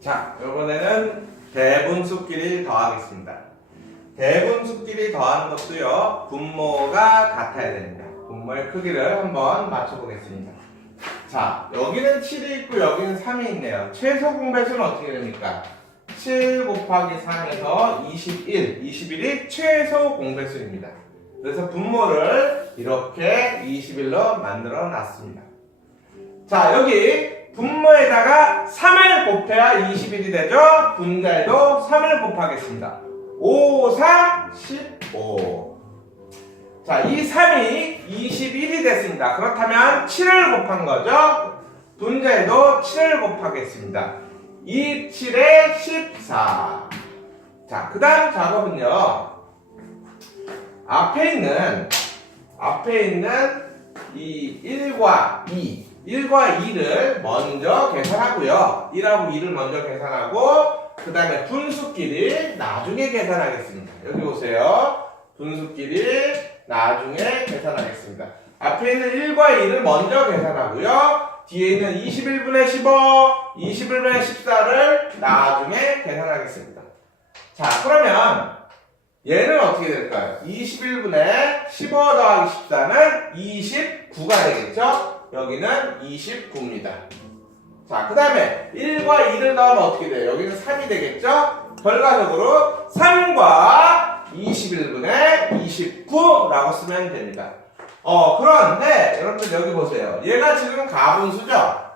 자, 이번에는 대분수끼리 더하겠습니다. 대분수끼리 더하는 것도요, 분모가 같아야 됩니다. 분모의 크기를 한번 맞춰보겠습니다. 자, 여기는 7이 있고 여기는 3이 있네요. 최소 공배수는 어떻게 됩니까? 7 곱하기 3에서 21, 21이 최소 공배수입니다. 그래서 분모를 이렇게 21로 만들어 놨습니다. 자, 여기 분모에다가 3을 곱해야 21이 되죠? 분자에도 3을 곱하겠습니다. 5, 3, 15. 자, 이 3이 21이 됐습니다. 그렇다면 7을 곱한 거죠? 분자에도 7을 곱하겠습니다. 2, 7에 14. 자, 그 다음 작업은요. 앞에 있는, 앞에 있는 이 1과 2, 1과 2를 먼저 계산하고요. 1하고 2를 먼저 계산하고, 그 다음에 분수끼리 나중에 계산하겠습니다. 여기 보세요. 분수끼리 나중에 계산하겠습니다. 앞에 있는 1과 2를 먼저 계산하고요. 뒤에 있는 21분의 15, 21분의 14를 나중에 계산하겠습니다. 자, 그러면 얘는 어떻게 될까요? 21분의 15 더하기 14는 29가 되겠죠? 여기는 29입니다. 자, 그 다음에 1과 2를 넣으면 어떻게 돼요? 여기는 3이 되겠죠? 결과적으로 3과 21분의 29라고 쓰면 됩니다. 어, 그런데 여러분들 여기 보세요. 얘가 지금 가분수죠?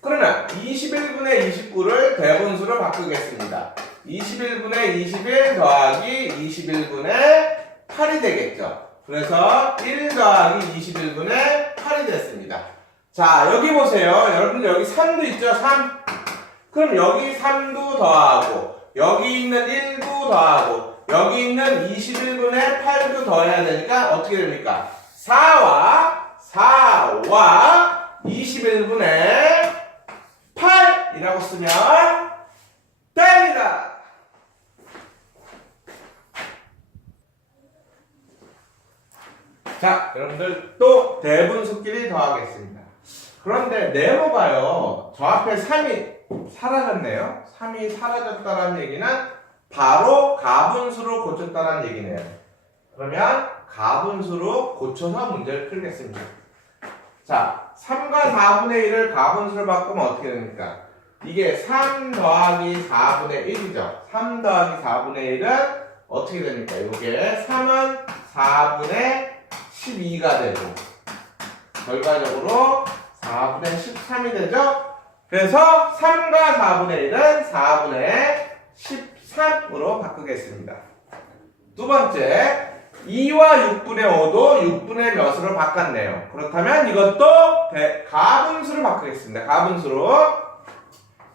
그러면 21분의 29를 대분수로 바꾸겠습니다. 21분의 21 더하기 21분의 8이 되겠죠. 그래서 1 더하기 21분의 8이 됐습니다. 자, 여기 보세요. 여러분들 여기 3도 있죠? 3. 그럼 여기 3도 더하고, 여기 있는 1도 더하고, 여기 있는 21분의 8도 더해야 되니까 어떻게 됩니까? 4와 4와 21분의 8이라고 쓰면 됩니다. 자, 여러분들 또 대분수끼리 더하겠습니다. 그런데 네모가요, 저 앞에 3이 사라졌네요. 3이 사라졌다는 얘기는 바로 가분수로 고쳤다는 얘기네요. 그러면 가분수로 고쳐서 문제를 풀겠습니다. 자, 3과 4분의 1을 가분수로 바꾸면 어떻게 됩니까? 이게 3 더하기 4분의 1이죠. 3 더하기 4분의 1은 어떻게 됩니까? 이게 3은 4분의 12가 되고 결과적으로 4분의 13이 되죠? 그래서 3과 4분의 1은 4분의 13으로 바꾸겠습니다. 두 번째, 2와 6분의 5도 6분의 몇으로 바꿨네요. 그렇다면 이것도 대- 가분수로 바꾸겠습니다. 가분수로.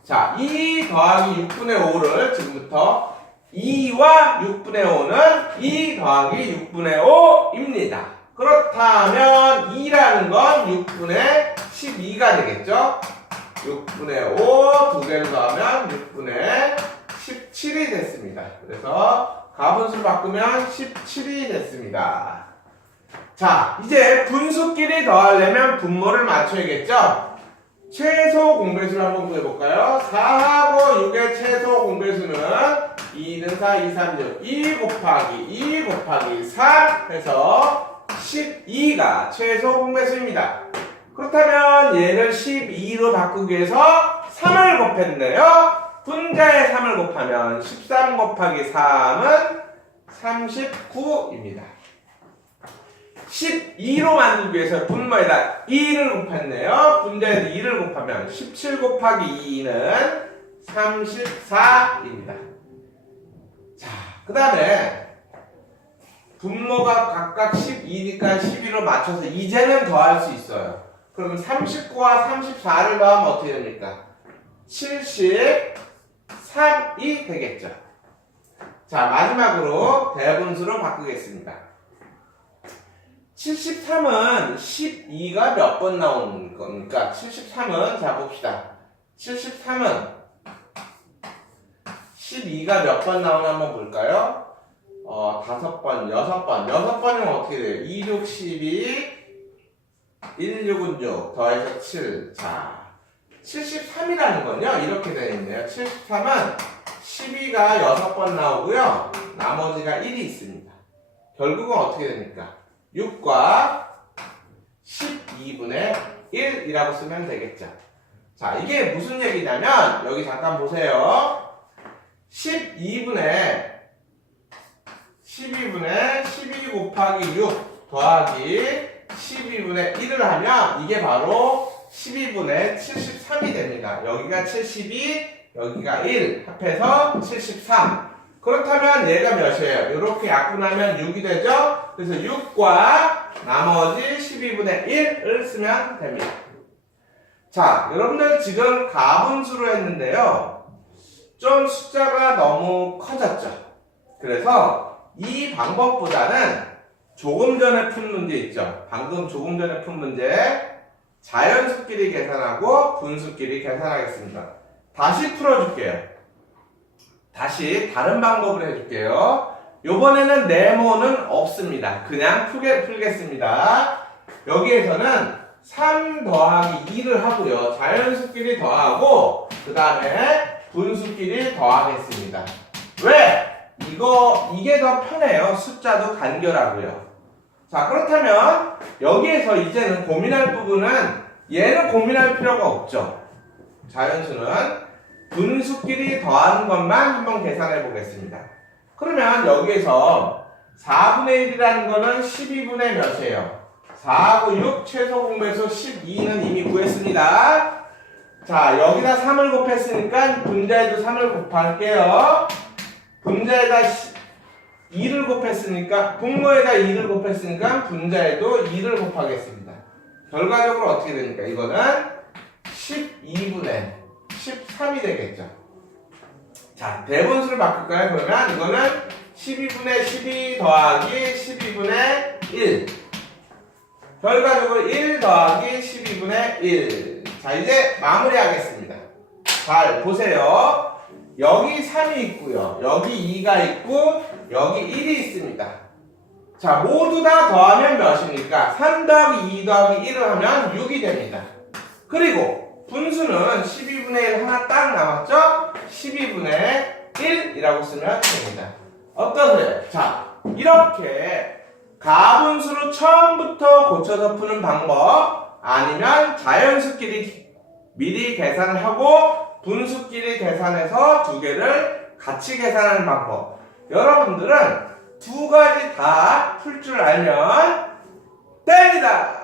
자, 2 더하기 6분의 5를 지금부터 2와 6분의 5는 2 더하기 6분의 5입니다. 그렇다면 2라는 건 6분의 12가 되겠죠? 6분의 5 두 개를 더하면 6분의 17이 됐습니다. 그래서 가분수를 바꾸면 17이 됐습니다. 자, 이제 분수끼리 더하려면 분모를 맞춰야겠죠? 최소 공배수를 한번 구해볼까요? 4하고 6의 최소 공배수는 2는 4, 2, 3, 6. 2 곱하기 2 곱하기 4 해서 12가 최소 공배수입니다. 그렇다면 얘를 12로 바꾸기 위해서 3을 곱했네요. 분자에 3을 곱하면 13 곱하기 3은 39입니다. 12로 만들기 위해서 분모에다 2를 곱했네요. 분자에도 2를 곱하면 17 곱하기 2는 34입니다. 자, 그 다음에 분모가 각각 12니까 12로 맞춰서 이제는 더할 수 있어요. 그러면 39와 34를 더하면 어떻게 됩니까? 73이 되겠죠. 자, 마지막으로 대분수로 바꾸겠습니다. 73은 12가 몇 번 나오는 겁니까? 73은 자 봅시다. 73은 12가 몇 번 나오나 한번 볼까요? 어, 다섯 번, 여섯 번. 여섯 번이면 어떻게 돼요? 2, 6, 12, 1, 6은 6, 더해서 7. 자, 73이라는 건요, 이렇게 되어 있네요. 73은 12가 6번 나오고요, 나머지가 1이 있습니다. 결국은 어떻게 됩니까? 6과 12분의 1이라고 쓰면 되겠죠. 자, 이게 무슨 얘기냐면, 여기 잠깐 보세요. 12분의 12분의 12 곱하기 6 더하기 12분의 1을 하면 이게 바로 12분의 73이 됩니다. 여기가 72, 여기가 1 합해서 73. 그렇다면 얘가 몇이에요? 이렇게 약분하면 6이 되죠? 그래서 6과 나머지 12분의 1을 쓰면 됩니다. 자, 여러분들 지금 가분수로 했는데요. 좀 숫자가 너무 커졌죠? 그래서 이 방법보다는 조금 전에 푼 문제 있죠? 방금 조금 전에 푼 문제 자연수끼리 계산하고 분수끼리 계산하겠습니다. 다시 풀어줄게요. 다시 다른 방법을 해줄게요. 요번에는 네모는 없습니다. 그냥 풀게, 풀겠습니다. 여기에서는 3 더하기 2를 하고요. 자연수끼리 더하고 그 다음에 분수끼리 더하겠습니다. 왜? 이거 이게 더 편해요. 숫자도 간결하고요. 자 그렇다면 여기에서 이제는 고민할 부분은 얘는 고민할 필요가 없죠. 자연수는 분수끼리 더하는 것만 한번 계산해 보겠습니다. 그러면 여기에서 4분의 1이라는 거는 12분의 몇이에요? 4하고 6 최소 공배수 12는 이미 구했습니다. 자, 여기다 3을 곱했으니까 분자에도 3을 곱할게요. 분자에다 2를 곱했으니까, 분모에다 2를 곱했으니까 분자에도 2를 곱하겠습니다. 결과적으로 어떻게 됩니까? 이거는 12분의 13이 되겠죠. 자, 대분수를 바꿀까요? 그러면 이거는 12분의 12 더하기 12분의 1. 결과적으로 1 더하기 12분의 1. 자, 이제 마무리하겠습니다. 잘 보세요. 여기 3이 있고요. 여기 2가 있고, 여기 1이 있습니다. 자, 모두 다 더하면 몇입니까? 3 더하기 2 더하기 1을 하면 6이 됩니다. 그리고 분수는 12분의 1 하나 딱 남았죠? 12분의 1이라고 쓰면 됩니다. 어떠세요? 자, 이렇게 가분수로 처음부터 고쳐서 푸는 방법 아니면 자연수끼리 미리 계산을 하고 분수끼리 계산해서 두 개를 같이 계산하는 방법 여러분들은 두 가지 다 풀 줄 알면 됩니다!